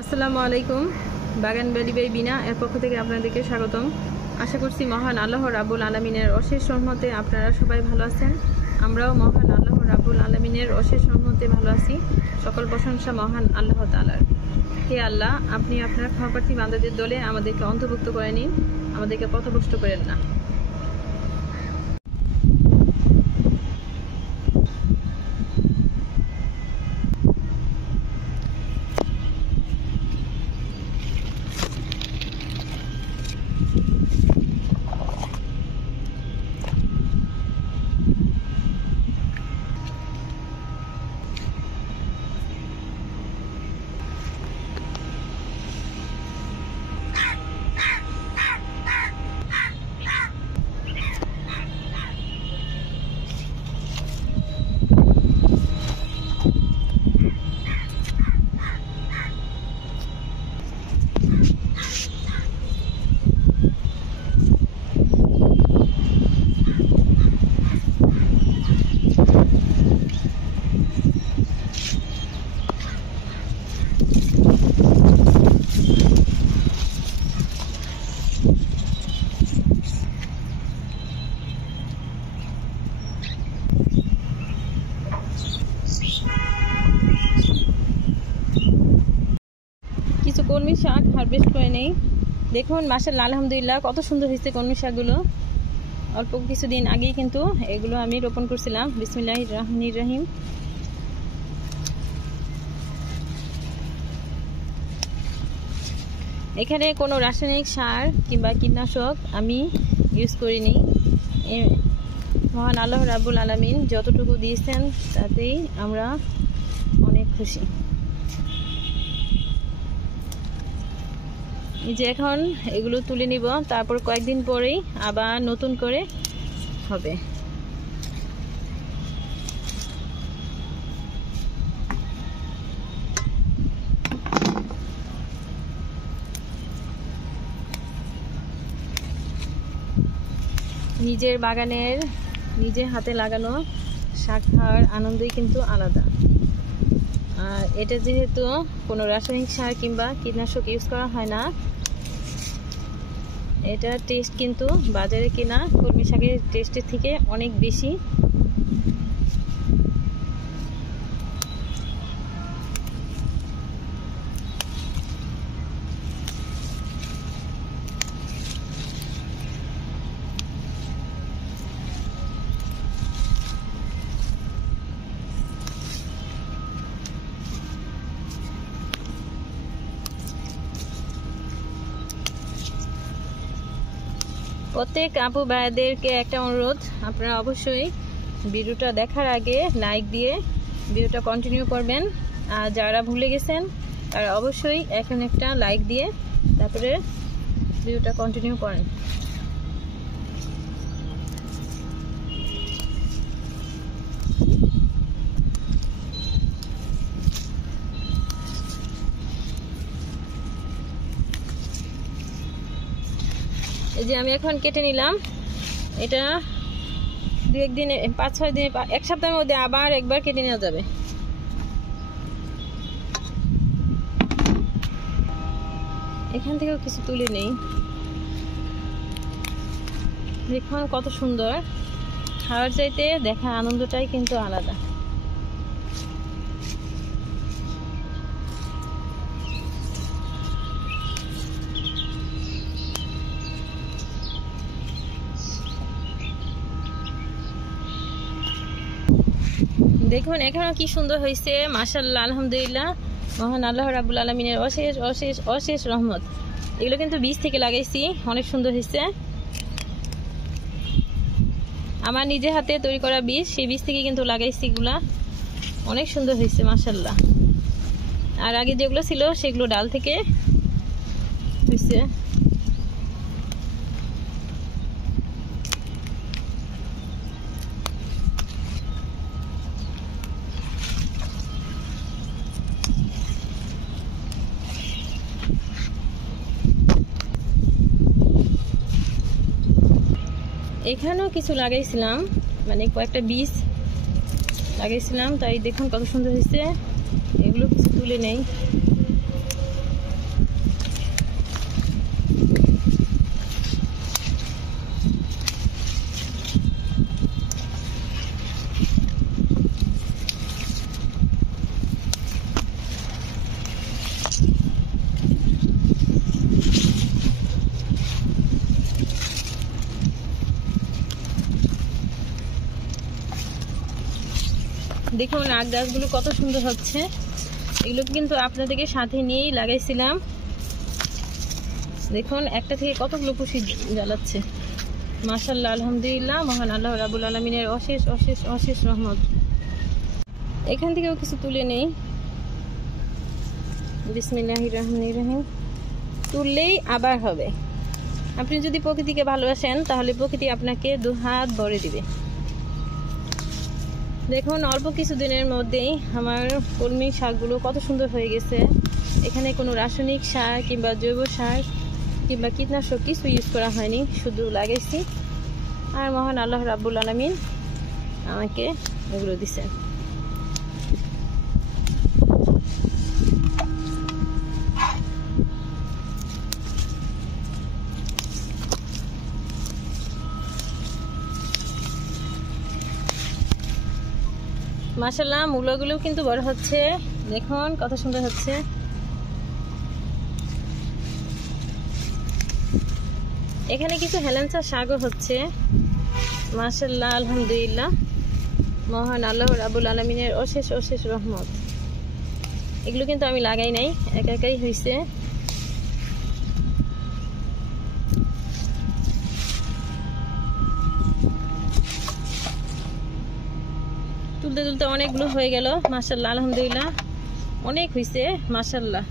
আসসালামু আলাইকুম। বাগান বাড়ি বাই বিনা এর পক্ষ থেকে আপনাদেরকে স্বাগতম। আশা করছি মহান আল্লাহ রাব্বুল আলামিনের অশেষ রহমতে আপনারা সবাই ভালো আছেন। আমরাও মহান আল্লাহ রাব্বুল আলামিনের অশেষ রহমতে ভালো আছি। সকল প্রশংসা মহান আল্লাহ তাআলার। হে আল্লাহ, আপনি আপনার ক্ষমাপ্রার্থী বান্দাদের দলে আমাদেরকে অন্তর্ভুক্ত করে নিন, আমাদেরকে পথভ্রষ্ট করেন না। কিছু কলমি শাক হারভেস্ট করে নেই। দেখুন মাশাআল্লাহ, আলহামদুলিল্লাহ কত সুন্দর হয়েছে কলমি শাকগুলো। অল্প কিছুদিন আগেই কিন্তু এগুলো আমি রোপণ করছিলাম। বিসমিল্লাহির রহমানির রহিম। এখানে কোনো রাসায়নিক সার কিংবা কীটনাশক আমি ইউজ করিনি। মহান আল্লাহ রাব্বুল আলামিন যতটুকু দিয়েছেন তাতেই আমরা অনেক খুশি। এই যে এখন এগুলো তুলে নিব, তারপর কয়েকদিন পরেই আবার নতুন করে হবে। নিজের বাগানের নিজের হাতে লাগানো শাক খাওয়ার আনন্দই কিন্তু আলাদা। আর এটা যেহেতু কোনো রাসায়নিক সার কিংবা কীটনাশক ইউজ করা হয় না, এটার টেস্ট কিন্তু বাজারে কেনা কলমি শাকের টেস্টের থেকে অনেক বেশি। প্রত্যেক আপু ভাইদেরকে একটা অনুরোধ, আপনারা অবশ্যই ভিডিওটা দেখার আগে লাইক দিয়ে ভিডিওটা কন্টিনিউ করবেন। আর যারা ভুলে গেছেন তারা অবশ্যই এখন একটা লাইক দিয়ে তারপরে ভিডিওটা কন্টিনিউ করেন। এই যে আমি এখন কেটে নিলাম। এটা দু একদিনে 5-6 দিনে এক সপ্তাহের মধ্যে আবার একবার কেটে নেওয়া যাবে। এখান থেকেও কিছু তুলে নেই। দেখুন কত সুন্দর, খাওয়ার চাইতে দেখার আনন্দটাই কিন্তু আলাদা। দেখুন এখানে কি সুন্দর হয়েছে, মাশাআল্লাহ, আলহামদুলিল্লাহ। মহান আল্লাহ রাব্বুল আলামিনের অশেষ অশেষ অশেষ রহমত। এগুলো কিন্তু বীজ থেকে লাগাইছি, অনেক সুন্দর হয়েছে। আমার নিজের হাতে তৈরি করা বীজ, সেই বীজ থেকে কিন্তু লাগাইছি। এগুলা অনেক সুন্দর হয়েছে মাশাআল্লাহ। আর আগে যেগুলো ছিল সেগুলো ডাল থেকে হয়েছে। এখানেও কিছু লাগাইছিলাম, মানে কয়েকটা বীজ লাগাইছিলাম, তাই দেখুন কত সুন্দর হয়েছে। এগুলো কিছু তুলে নেই। দেখুন আখ গাছগুলো কত সুন্দর হচ্ছে। এগুলো কিন্তু আপনাদেরকে সাথে নিয়েই লাগাইছিলাম। দেখুন একটা থেকে কতগুলো কুশি জ্বালাচ্ছে। মাশাআল্লাহ, আলহামদুলিল্লাহ, মহান আল্লাহ রাব্বুল আলামিনের অশেষ অশেষ অশেষ রহমত। এখান থেকেও কিছু তুলে নেই। বিসমিল্লাহির রহমানির রহিম। তুললেই আবার হবে। আপনি যদি প্রকৃতিকে ভালোবাসেন তাহলে প্রকৃতি আপনাকে দুহাত ভরে দিবে। দেখুন অল্প কিছু দিনের মধ্যেই আমার কলমি শাকগুলো কত সুন্দর হয়ে গেছে। এখানে কোনো রাসায়নিক সার কিংবা জৈব সার কিংবা কীটনাশক কিছু ইউজ করা হয়নি, শুধু লাগাইছি। আর মহান আল্লাহ রাব্বুল আলামিন আমাকে এগুলো দিছেন। মাশাআল্লাহ, মূলাগুলো কিন্তু বড় হচ্ছে। দেখুন কত সুন্দর হচ্ছে। এখানে কিছু হেলেঞ্চা শাকও হচ্ছে। মাশাআল্লাহ, আলহামদুলিল্লাহ, মহান আল্লাহ রাব্বুল আলামিনের অশেষ অশেষ রহমত। এগুলো কিন্তু আমি লাগাই নাই, একা একাই হয়েছে। তুলতে তুলতে অনেকগুলো হয়ে গেল। মাশাআল্লাহ, আলহামদুলিল্লাহ, অনেক হয়েছে। মাশাআল্লাহ।